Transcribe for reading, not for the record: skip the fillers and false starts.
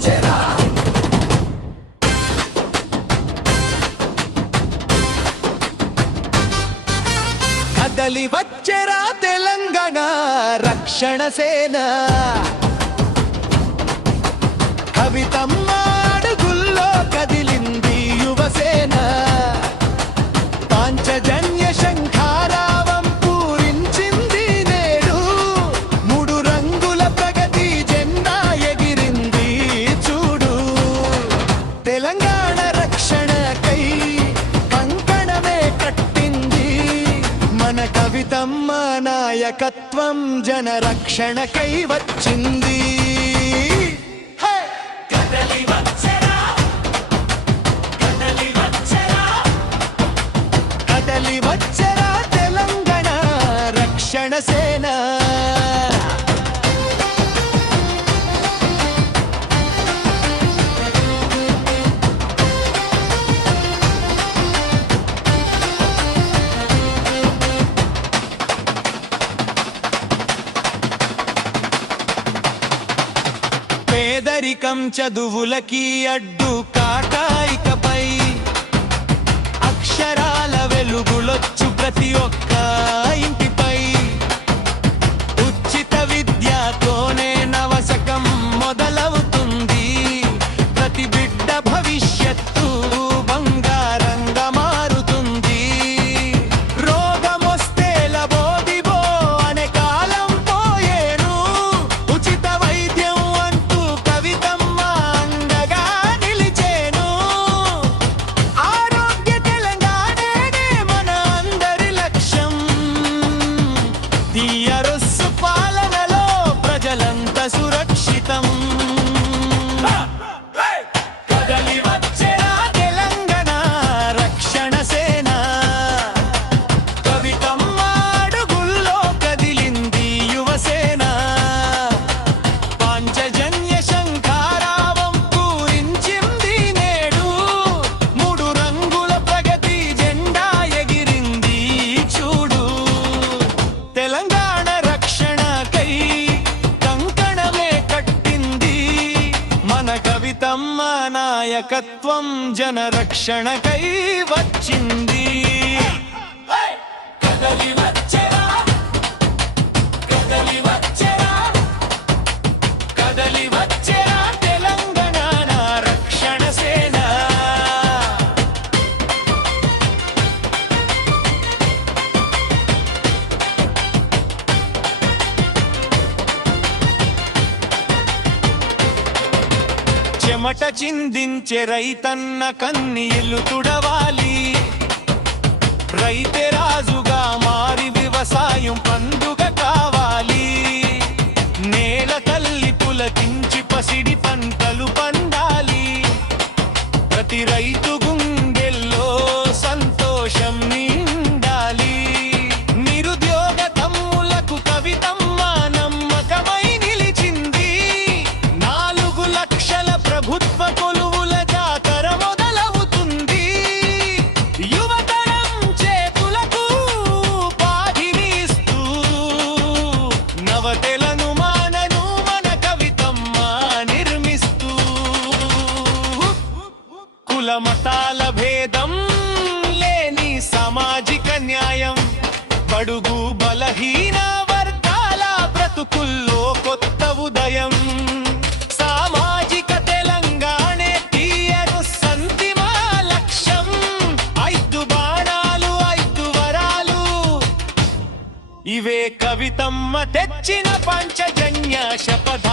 వచ్చెరా కదలి వచ్చెరా తెలంగాణ రక్షణ సేన కవితమ్మ అడుగుల్లో కదిలింది యువసేన పాంచజన్య శంఖారావం పూరించింది నేడు మూడు రంగుల ప్రగతి జెండా ఎగిరింది చూడు తెలంగాణ రక్షణకై కంకణమే కట్టింది మన కవితమ్మ నాయకత్వం జన రక్షణకై వచ్చింది వచ్చెరా తెలంగాణ రక్షణ సేన పేదరికం చదువులకి అడ్డు కాకాయికపై అక్షరాల వెలుగులొచ్చు ప్రతి ఒక్క ఇంటిపై ఉచిత విద్యతోనే నవశకం మొదలవుతుంది ప్రతి బిడ్డ భవిష్యత్తు బంగారంగా మారుతుంది రోగమొస్తే లబోదిబో అనే కాలం పోయేను ఉచిత వైద్యం అంటూ కవితమ్మ అండగా నిలిచేను ఆరోగ్య తెలంగాణనే మన అందరి లక్ష్యం టీఆర్ఎస్ పాలనలో ప్రజలంతా సురక్షితం కదలి వచ్చెరా తెలంగాణ రక్షణ సేన కవితమ్మ అడుగుల్లో కదిలింది యువసేన పాంచజన్య శంఖారావం పూరించింది నేడు మూడు రంగుల ప్రగతి జెండా ఎగిరింది చూడు తెలంగాణ రక్షణకై కంకణమే కట్టింది మన కవితమ్మ నాయకత్వం జన రక్షణకై వచ్చింది కదలి వచ్చెరా కదలి వచ్చెరా కదలి వచ్చెరా తెలంగాణ రక్షణ సేన చెమట చిందించే రైతన్న కన్నీళ్లు తుడవాలి రైతే రాజుగా మారి వ్యవసాయం పండుగ కావాలి నేల తల్లి పులకించి పసిడి పంటలు పండాలి ప్రతి రైతు గుండెల్లో సంతోషం నిండాలి నిరుద్యోగ తమ్ములకు కవితమ్మ నమ్మకమై నిలిచింది 4 లక్షల ప్రభుత్వ కొలువుల జాతర మొదలవుతుంది యువతరం చేతులకు పాధినిస్తూ నవతెలను మానను మన కవితమ్మ నిర్మిస్తూ కుల మతాల భేదం లేని సామాజిక న్యాయం బడుగు బలహీన వర్గాల బ్రతుకుల్లో కొత్త ఉదయం సామాజిక తెలంగాణే టీఆర్ఎస్ అంతిమ లక్ష్యం 5 బాణాలు 5 వరాలు ఇవే కవితమ్మ తెచ్చిన పంచజన్య శపథ